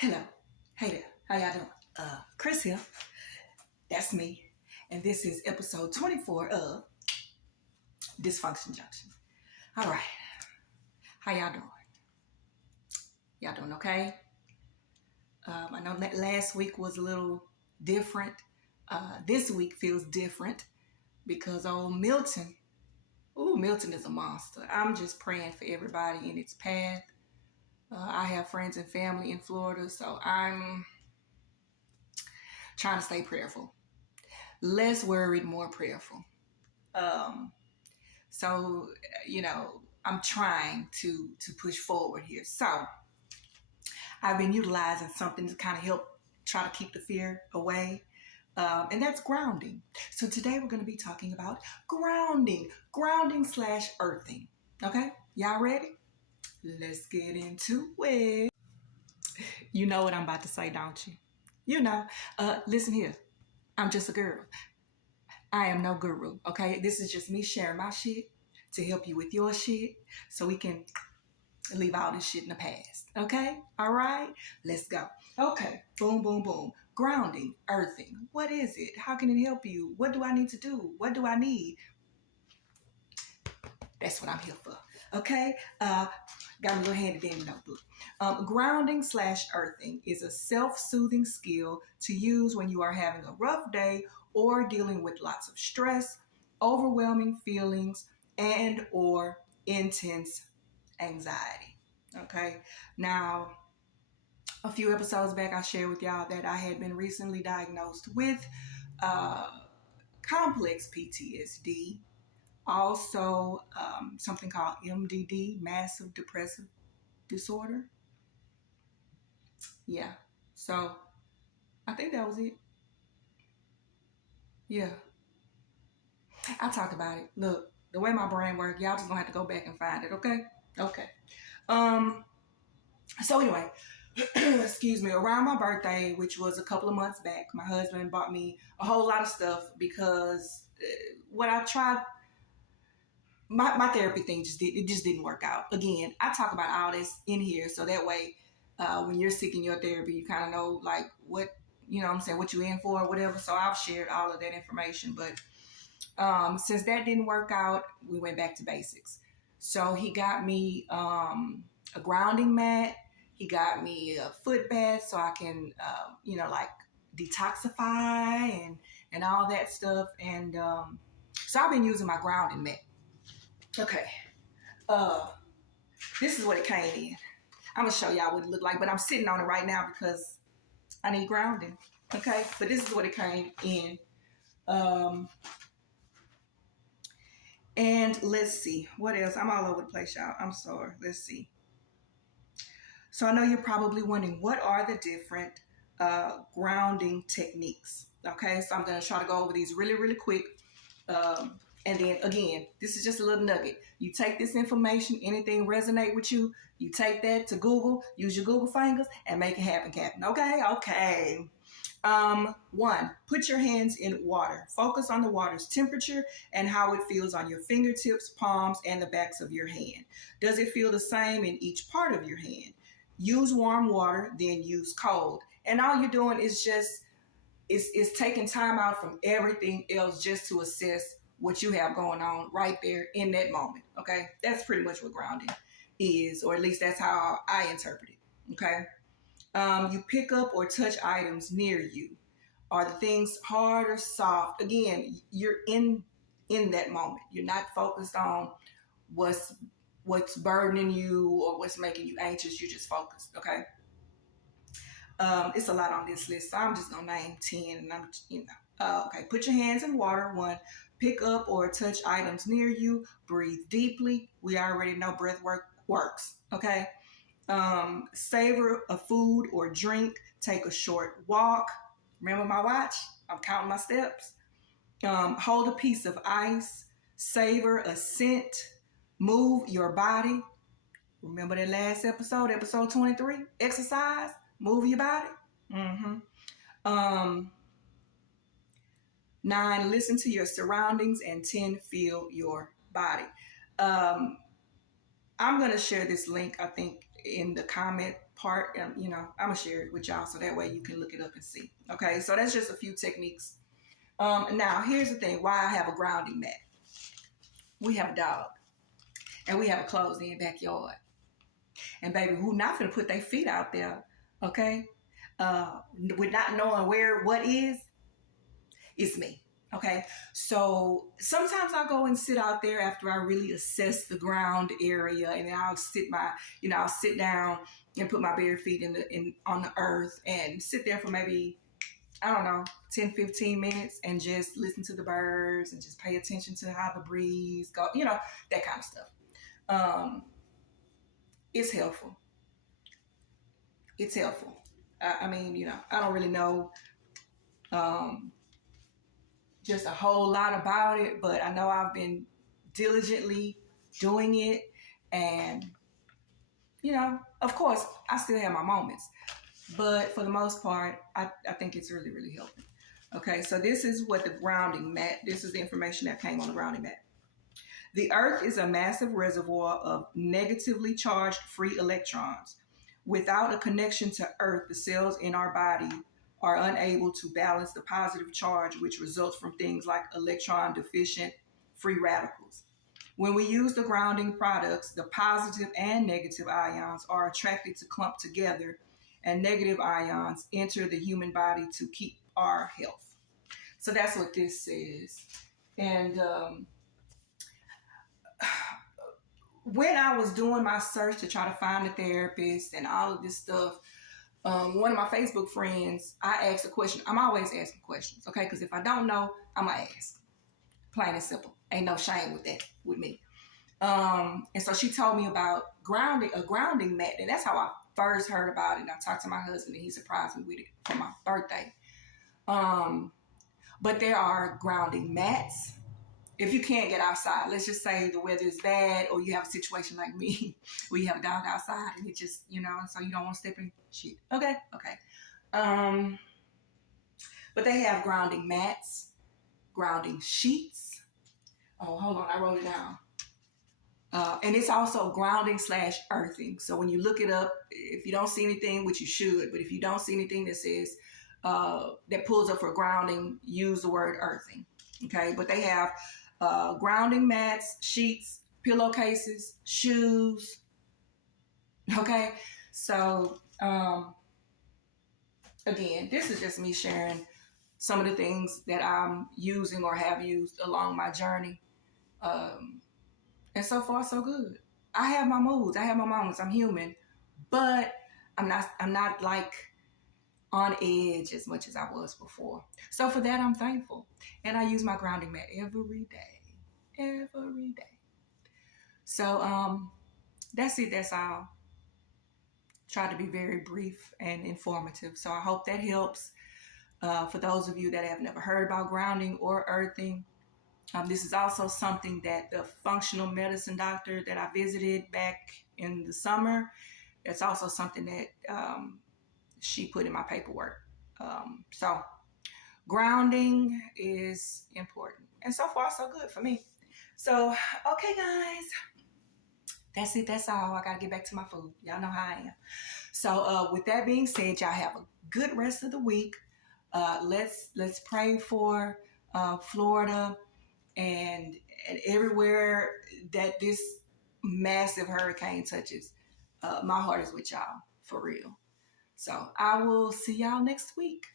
Hello. Hey there. How y'all doing? Chris here. That's me. And this is episode 24 of Dysfunction Junction. All right. How y'all doing? Y'all doing okay? I know that last week was a little different. This week feels different because old Milton, Milton is a monster. I'm just praying for everybody in its path. I have friends and family in Florida, so I'm trying to stay prayerful. Less worried, more prayerful. So, I'm trying to push forward here. So, I've been utilizing something to kind of help try to keep the fear away. And that's grounding. So today we're going to be talking about grounding / earthing. Okay, y'all ready? Let's get into it. You know what I'm about to say, don't you? Listen here. I'm just a girl. I am no guru, okay? This is just me sharing my shit to help you with your shit so we can leave all this shit in the past, okay? All right? Let's go. Okay, boom, boom, boom. Grounding, earthing. What is it? How can it help you? What do I need to do? What do I need? That's what I'm here for, okay? Got a little handy dandy notebook. Grounding / earthing is a self-soothing skill to use when you are having a rough day or dealing with lots of stress, overwhelming feelings, and or intense anxiety. Okay. Now, a few episodes back, I shared with y'all that I had been recently diagnosed with complex PTSD, also something called MDD, Massive Depressive Disorder. Yeah. So I think that was it. Yeah. I talked about it. Look, the way my brain works, y'all just gonna have to go back and find it, okay? Okay. So anyway, excuse me, around my birthday, which was a couple of months back, my husband bought me a whole lot of stuff because what I tried, my therapy thing just didn't work out. Again, I talk about all this in here so that way when you're seeking your therapy, you kind of know like what, what you're in for or whatever. So I've shared all of that information, but since that didn't work out, we went back to basics. So he got me a grounding mat. He got me a foot bath so I can, like detoxify and all that stuff. And so I've been using my grounding mat. Okay. This is what it came in. I'm going to show y'all what it looked like, but I'm sitting on it right now because I need grounding. Okay. But this is what it came in. And let's see, what else? I'm all over the place, y'all. I'm sorry. Let's see. So I know you're probably wondering, what are the different grounding techniques? Okay, so I'm going to try to go over these really, really quick. And then again, this is just a little nugget. You take this information, anything resonate with you, you take that to Google, use your Google fingers, and make it happen, Captain. Okay. 1, put your hands in water. Focus on the water's temperature and how it feels on your fingertips, palms, and the backs of your hand. Does it feel the same in each part of your hand? Use warm water, then use cold. And all you're doing is just, it's taking time out from everything else just to assess what you have going on right there in that moment. Okay. That's pretty much what grounding is, or at least that's how I interpret it. Okay. You pick up or touch items near you. Are the things hard or soft? Again, you're in that moment. You're not focused on what's burdening you or what's making you anxious. You're just focused. Okay. It's a lot on this list, so I'm just gonna name 10. And okay. Put your hands in water. 1, pick up or touch items near you. Breathe deeply. We already know breath work works. Okay. Savor a food or drink. Take a short walk. Remember my watch? I'm counting my steps. Hold a piece of ice. Savor a scent. Move your body. Remember that last episode 23? Exercise. Move your body. 9, listen to your surroundings. And 10, feel your body. I'm going to share this link, I think, in the comment part, and I'm gonna share it with y'all so that way you can look it up and see. Okay, so that's just a few techniques. Now here's the thing: why I have a grounding mat. We have a dog, and we have a closed-in backyard. And baby, who not gonna put their feet out there? Okay, with not knowing what is, it's me. Okay, so sometimes I'll go and sit out there after I really assess the ground area, and then I'll sit down and put my bare feet on the earth and sit there for maybe, I don't know, 10, 15 minutes and just listen to the birds and just pay attention to how the breeze go, that kind of stuff. It's helpful. It's helpful. I mean, I don't really know just a whole lot about it, but I know I've been diligently doing it, and of course I still have my moments, but for the most part I think it's really, really helping. Okay, so this is what the grounding mat, this is the information that came on the grounding mat. The earth is a massive reservoir of negatively charged free electrons. Without a connection to earth, the cells in our body are unable to balance the positive charge, which results from things like electron deficient free radicals. When we use the grounding products, the positive and negative ions are attracted to clump together, and negative ions enter the human body to keep our health. So that's what this says. And when I was doing my search to try to find a therapist and all of this stuff, one of my Facebook friends, I asked a question. I'm always asking questions, okay? Because if I don't know, I'm going to ask. Plain and simple. Ain't no shame with that, with me. And so she told me about a grounding mat, and that's how I first heard about it. And I talked to my husband, and he surprised me with it for my birthday. But there are grounding mats. If you can't get outside, let's just say the weather is bad, or you have a situation like me where you have a dog outside and it just, so you don't want to step in shit. Okay. But they have grounding mats, grounding sheets. Oh, hold on, I wrote it down. And it's also grounding / earthing. So when you look it up, if you don't see anything, which you should, but if you don't see anything that says, that pulls up for grounding, use the word earthing. Okay, but they have grounding mats, sheets, pillowcases, shoes. Okay, so again, this is just me sharing some of the things that I'm using or have used along my journey. And so far, so good. I have my moods, I have my moments. I'm human, but I'm not like on edge as much as I was before. So for that, I'm thankful. And I use my grounding mat every day. So that's it. That's all. Try to be very brief and informative. So I hope that helps. For those of you that have never heard about grounding or earthing, this is also something that the functional medicine doctor that I visited back in the summer, that's also something that she put in my paperwork. So grounding is important. And so far, so good for me. So, okay, guys. That's it. That's all. I got to get back to my food. Y'all know how I am. So with that being said, y'all have a good rest of the week. Let's pray for Florida and everywhere that this massive hurricane touches. My heart is with y'all, for real. So I will see y'all next week.